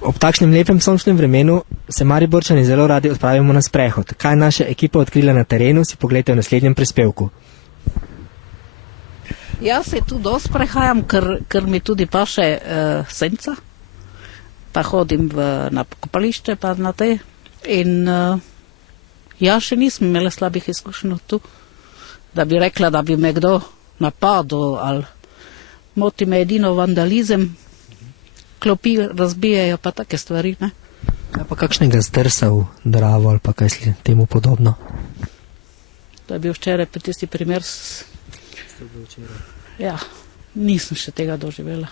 Ob takšnem lepem sončnem vremenu se Mariborčani zelo radi odpravimo na sprehod. Kaj naša ekipa odkrila na terenu, si poglejte v naslednjem prispevku. Jaz se tu dosti prehajam, ker mi tudi paše senca, pa hodim na pokopališče pa na te. In jaz še nisem imela slabih izkušenj tu, da bi rekla, da bi me kdo napadel, ali moti me edino vandalizem, klopi razbijajo pa take stvari, ne. Kaj pa kakšnega zdrsa v Dravo ali pa kaj temu podobno? To je bil včeraj pa tisti primer. Ja, nisem še tega doživela,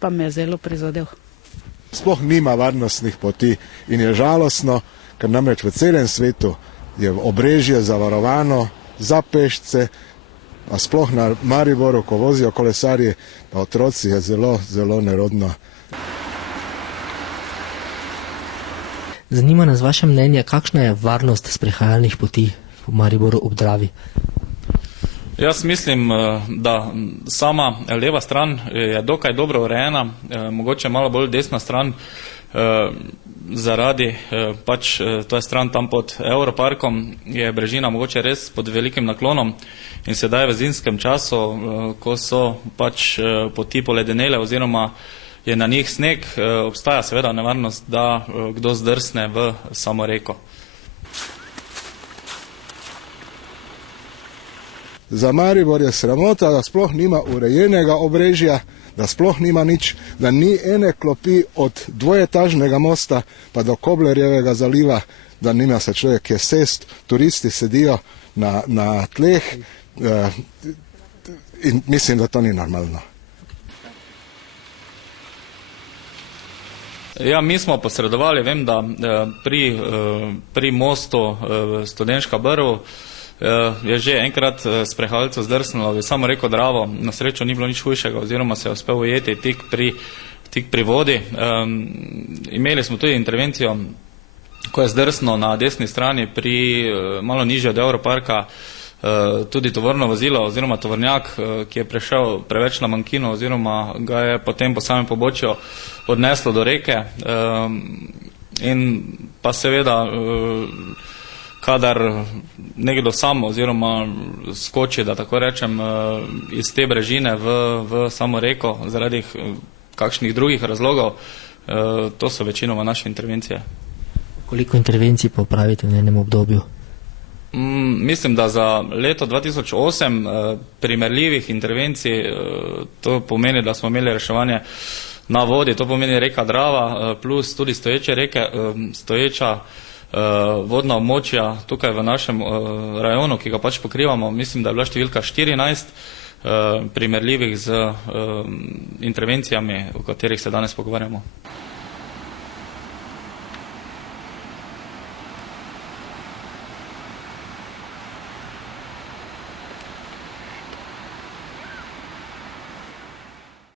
pa me je zelo prizadel. Sploh nima varnostnih poti in je žalostno, ker namreč v celem svetu je obrežje zavarovano za pešce, a sploh na Mariboru, ko vozijo kolesarji pa otroci, je zelo, zelo nerodno. Zanima nas vaše mnenje, kakšna je varnost sprehajalnih poti v Mariboru ob Dravi? Jaz mislim, da sama leva stran je dokaj dobro urejena, mogoče malo bolj desna stran, zaradi pač to je stran tam pod Europarkom, je brežina mogoče res pod velikim naklonom in sedaj v zimskem času, ko so pač poti poledenele oziroma je na njih sneg, obstaja seveda nevarnost, da kdo zdrsne v samo reko. Za Maribor je sramota, da sploh nima urejenega obrežja, da sploh nima nič, da ni ene klopi od dvoetažnega mosta pa do Koblerjevega zaliva, da nima se človek kje sest, turisti sedijo na tleh in mislim, da to ni normalno. Ja, mi smo posredovali, vem, da pri mostu Studenška Brv je že enkrat sprehajalcev zdrsnilo v samo reko Dravo, na srečo ni bilo nič hujšega oziroma se je uspel ujeti tik pri vodi. Imeli smo tudi intervencijo, ko je zdrsno na desni strani pri malo nižje od Europarka tudi tovorno vozilo oziroma tovornjak, ki je prešel preveč na mankino oziroma ga je potem po samem pobočju odneslo do reke in pa seveda kadar nekdo sam oziroma skoči, da tako rečem, iz te brežine v samo reko zaradi kakšnih drugih razlogov, to so večinoma naše intervencije. Koliko intervencij pa opravite v enem obdobju? Mislim, da za leto 2008 primerljivih intervencij, to pomeni, da smo imeli reševanje na vodi, to pomeni reka Drava plus tudi stoječe reke, stoječa vodna območja tukaj v našem rajonu, ki ga pač pokrivamo, mislim, da je bila številka 14 primerljivih z intervencijami, o katerih se danes pogovarjamo.